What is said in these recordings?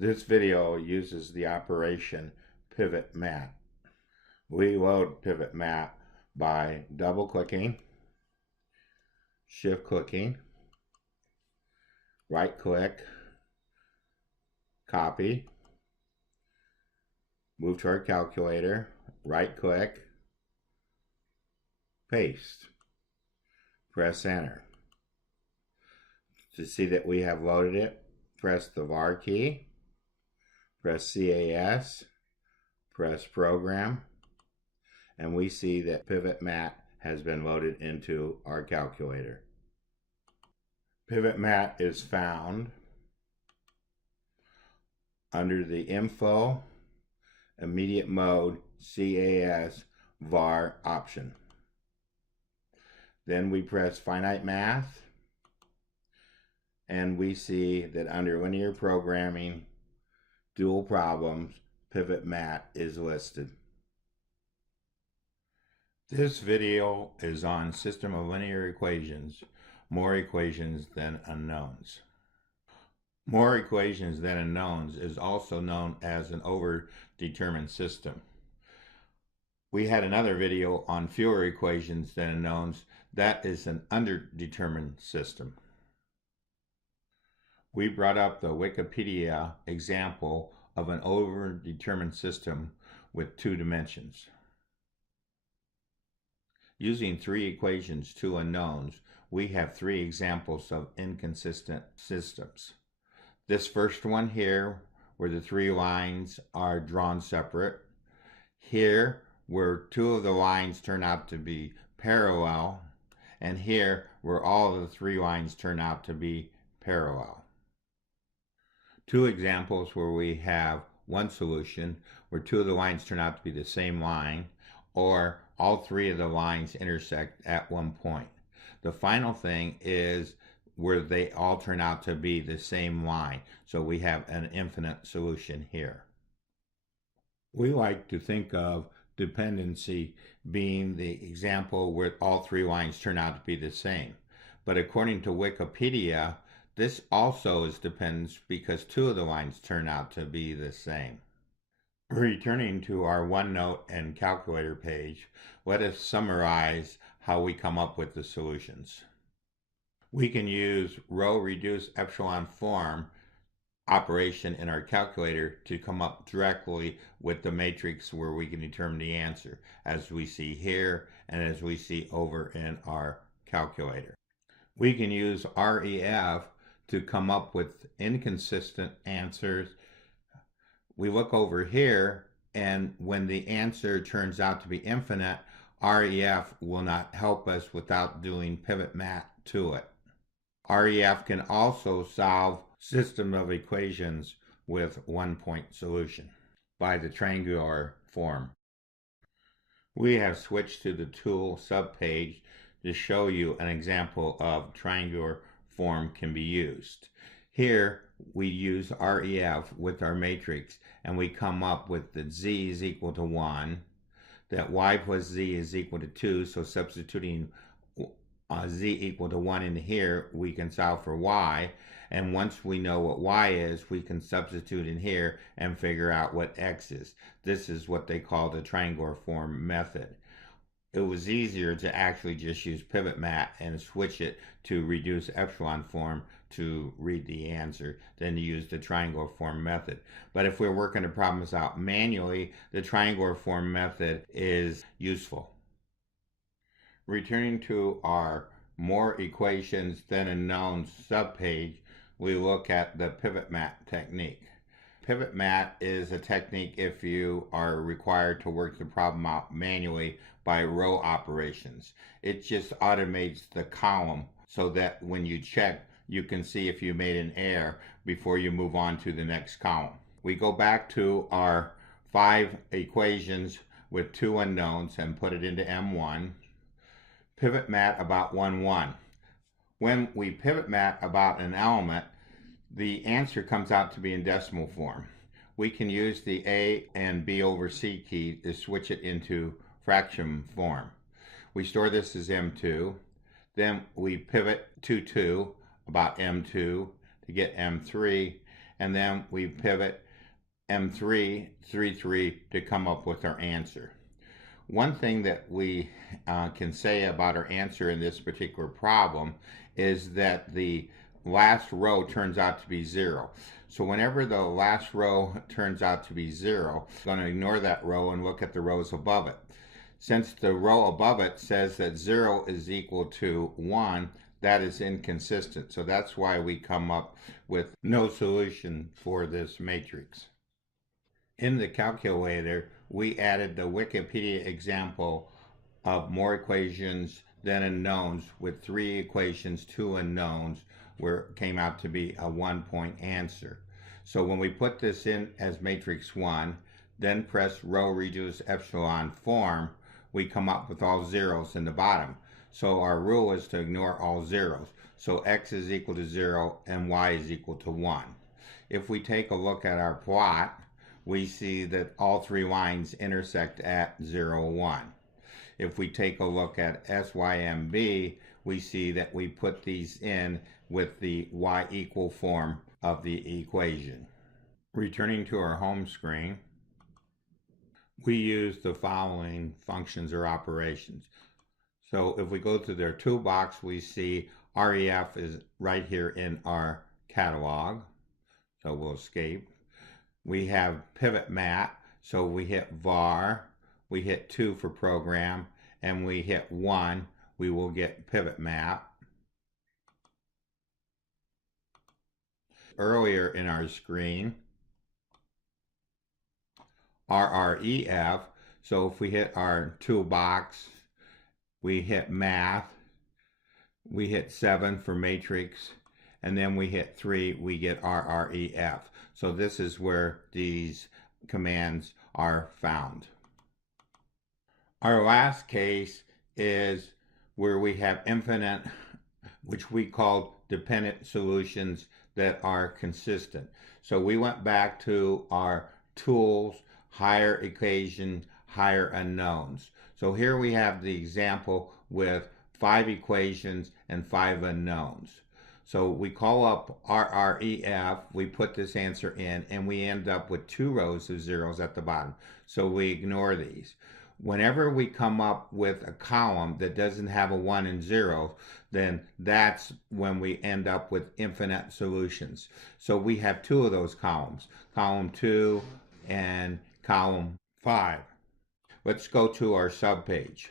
This video uses the operation pivot mat. We load pivot mat by double clicking, shift clicking, right click, copy, move to our calculator, right click, paste, press enter. To see that we have loaded it, press the var key, press CAS, press program, and we see that pivot mat has been loaded into our calculator. Pivot mat is found under the info, immediate mode, CAS, var option. Then we press finite math, and we see that under linear programming, dual problems, pivot mat is listed. This video is on system of linear equations, more equations than unknowns. More equations than unknowns is also known as an overdetermined system. We had another video on fewer equations than unknowns. That is an underdetermined system. We brought up the Wikipedia example of an overdetermined system with two dimensions. Using three equations, two unknowns, we have three examples of inconsistent systems. This first one here, where the three lines are drawn separate. Here, where two of the lines turn out to be parallel. And here, where all of the three lines turn out to be parallel. Two examples where we have one solution, where two of the lines turn out to be the same line, or all three of the lines intersect at one point. The final thing is where they all turn out to be the same line. So we have an infinite solution here. We like to think of dependency being the example where all three lines turn out to be the same. But according to Wikipedia, this also is dependence because two of the lines turn out to be the same. Returning to our Onenote and calculator page, let us summarize how we come up with the solutions. We can use row reduce epsilon form operation in our calculator to come up directly with the matrix where we can determine the answer, as we see here and as we see over in our calculator. We can use REF to come up with inconsistent answers. We look over here, and when the answer turns out to be infinite, REF will not help us without doing pivot mat to it. REF can also solve system of equations with one-point solution by the triangular form. We have switched to the tool subpage to show you an example of triangular form can be used. Here we use REF with our matrix, and we come up with that z is equal to 1, that y plus z is equal to 2, so substituting z equal to 1 in here, we can solve for y, and once we know what y is, we can substitute in here and figure out what x is. This is what they call the triangular form method. It was easier to actually just use pivot mat and switch it to reduce epsilon form to read the answer than to use the triangular form method. But if we're working the problems out manually, the triangular form method is useful. Returning to our more equations than unknowns subpage, we look at the pivot mat technique. Pivot mat is a technique if you are required to work the problem out manually by row operations. It just automates the column so that when you check, you can see if you made an error before you move on to the next column. We go back to our 5 equations with 2 unknowns and put it into M1. Pivot mat about 1, 1. When we pivot mat about an element, the answer comes out to be in decimal form. We can use the A and B over C key to switch it into fraction form. We store this as M2. Then we pivot to 2 about M2 to get M3, and then we pivot M3, 3, 3 to come up with our answer. One thing that we can say about our answer in this particular problem is that the last row turns out to be 0. So whenever the last row turns out to be 0, I'm going to ignore that row and look at the rows above it. Since the row above it says that 0 is equal to 1, that is inconsistent. So that's why we come up with no solution for this matrix. In the calculator, we added the Wikipedia example of more equations than unknowns with 3 equations, 2 unknowns, where it came out to be a 1-point answer. So when we put this in as matrix 1, then press row reduce epsilon form, we come up with all zeros in the bottom. So our rule is to ignore all zeros. So x is equal to 0 and y is equal to 1. If we take a look at our plot, we see that all 3 lines intersect at 0, 1. If we take a look at SYMB, we see that we put these in with the y equal form of the equation. Returning to our home screen, we use the following functions or operations. So if we go to their toolbox, we see REF is right here in our catalog. So we'll escape. We have pivot map, so we hit var, we hit 2 for program, and we hit 1, we will get pivot map. Earlier in our screen, RREF, so if we hit our toolbox, we hit math, we hit 7 for matrix, and then we hit 3, we get RREF. So this is where these commands are found. Our last case is where we have infinite, which we call dependent solutions that are consistent. So we went back to our tools, higher equation, higher unknowns. So here we have the example with 5 equations and 5 unknowns. So we call up RREF, we put this answer in, and we end up with 2 rows of zeros at the bottom. So we ignore these. Whenever we come up with a column that doesn't have a 1 and 0, then that's when we end up with infinite solutions. So we have 2 of those columns, column 2 and column 5. Let's go to our subpage.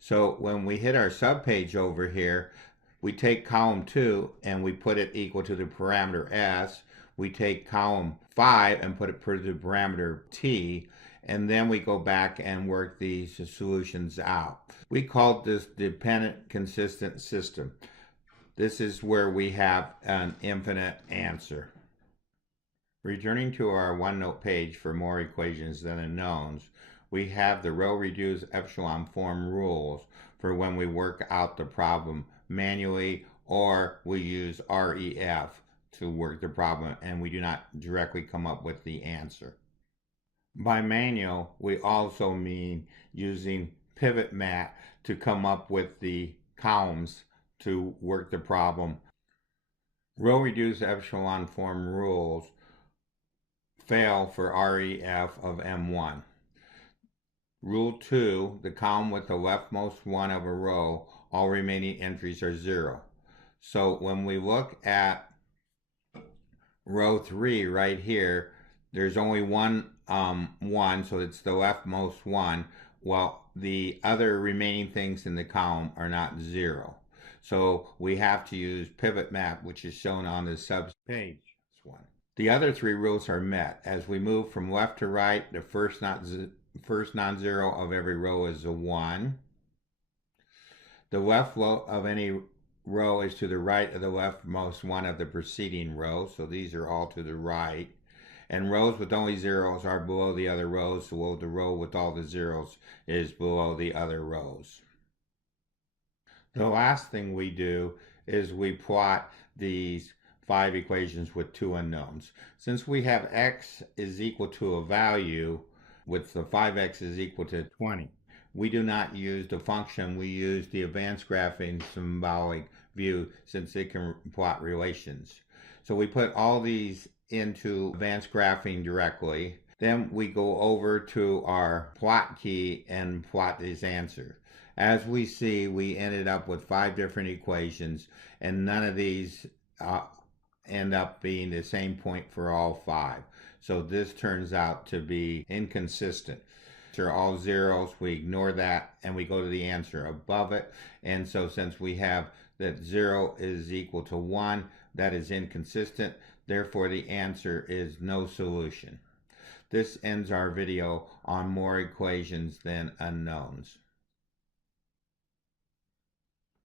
So when we hit our subpage over here, we take column 2 and we put it equal to the parameter s. We take column 5 and put it per the parameter t. And then we go back and work these solutions out. We called this dependent consistent system. This is where we have an infinite answer. Returning to our OneNote page for more equations than unknowns, we have the row reduce epsilon form rules for when we work out the problem manually, or we use REF to work the problem and we do not directly come up with the answer. By manual, we also mean using pivot mat to come up with the columns to work the problem. Row reduce epsilon form rules fail for REF of M1. Rule 2, the column with the leftmost one of a row, all remaining entries are 0. So when we look at row 3 right here, there's only one 1, so it's the leftmost one, while the other remaining things in the column are not 0. So we have to use pivot map, which is shown on the sub page. The other 3 rules are met. As we move from left to right, the first non-zero of every row is a 1. The left of any row is to the right of the leftmost one of the preceding row, so these are all to the right. And rows with only zeros are below the other rows, so the row with all the zeros is below the other rows. The last thing we do is we plot these 5 equations with 2 unknowns. Since we have x is equal to a value with the 5x is equal to 20, we do not use the function, we use the advanced graphing symbolic view since it can plot relations. So we put all these into advanced graphing directly. Then we go over to our plot key and plot this answer. As we see, we ended up with 5 different equations, and none of these end up being the same point for all 5. So this turns out to be inconsistent. They're all zeros, we ignore that and we go to the answer above it. And so since we have that 0 is equal to 1, that is inconsistent. Therefore, the answer is no solution. This ends our video on more equations than unknowns.